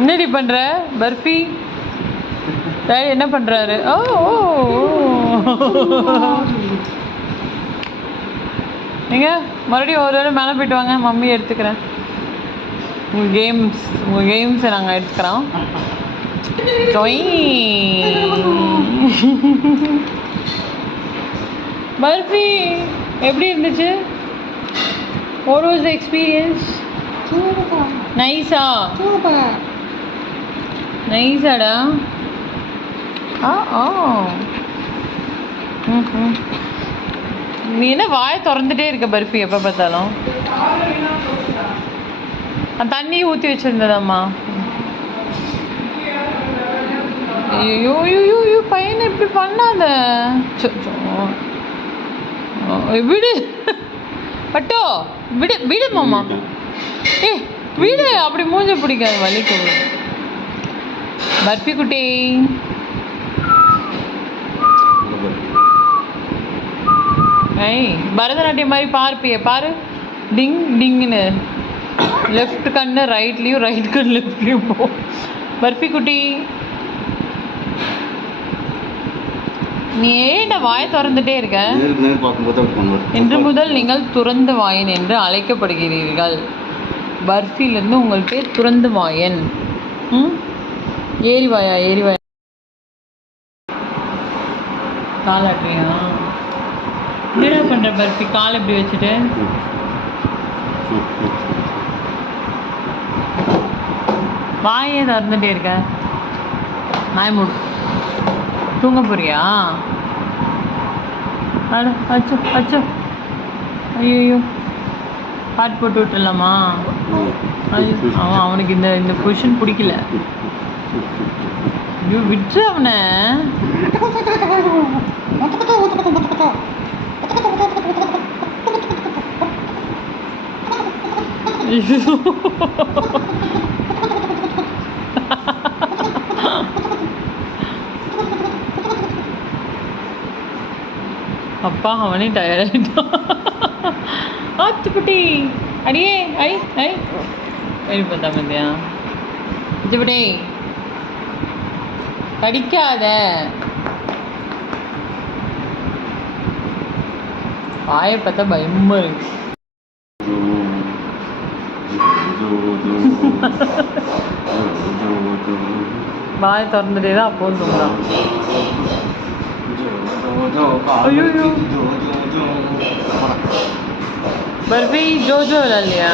என்னடி பண்ற பர்ஃபி? டேடி என்ன பண்றாரு? ஓ எங்க மறுபடியும் ஒரு வேளை மேலே போயிட்டு வாங்க, மம்மி எடுத்துக்கிறேன். உங்கள் கேம்ஸை நாங்கள் எடுத்துக்கிறோம். பர்ஃபி எப்படி இருந்துச்சு? What was the experience? நைஸா? நைஸாடா? நீ என்ன வாயை திறந்துட்டே இருக்க பர்ஃபி எப்போ பார்த்தாலும்? தண்ணி ஊற்றி வச்சுருந்ததாம்மா. ஐயோ ஐயோ பையனை இப்படி பண்ணாத. விடு பட்டோ, விடு விடு மாமா. விடு, அப்படி மூஞ்ச பிடிக்காது, வலிக்கு. பர்ஃபி குட்டி பரதநாட்டியம் மாதிரி பார்ப்பிய பாரு. டிங் டிங்னு லெஃப்ட் கண்ணு ரைட்லேயும், ரைட் கண்ணு லெஃப்ட்லேயும் போ. பர்ஃபி குட்டி நீ ஏன்டா வாயை திறந்துட்டே இருக்க? இன்று முதல் நீங்கள் துறந்த வாயன் என்று அழைக்கப்படுகிறீர்கள். பர்ஃபிலேருந்து உங்கள் பேர் துறந்த வாயன். ஏரிவாயா? ஏரிவாயா காலாட்டுறியா? என்ன பண்ணுற பர்ஃபி? கால் எப்படி வச்சுட்டு வாயே திறந்துட்டே இருக்க? நாய் மூடு. தூங்க போறியா? அச்சோ அச்சோ ஐயோ, பாட்டு போட்டு விட்டுலாமா? அவன் அவனுக்கு இந்த பொசிஷன் பிடிக்கல. ஐயோ விட்டு அவனை. அப்பா அவனே டயர்ட் ஆயிட்டான். ஆத்துக்குட்டி அடியே ஐ ஐ வெளி பார்த்தா மந்தியா இதுபடி கடிக்காத. வாயை பார்த்தா பயமா இருக்கு. வாயை திறந்துட்டே தான் அப்போ தூங்குறான். ஐயோ பர்ஃபி ஜோஜோ விளையாடலையா?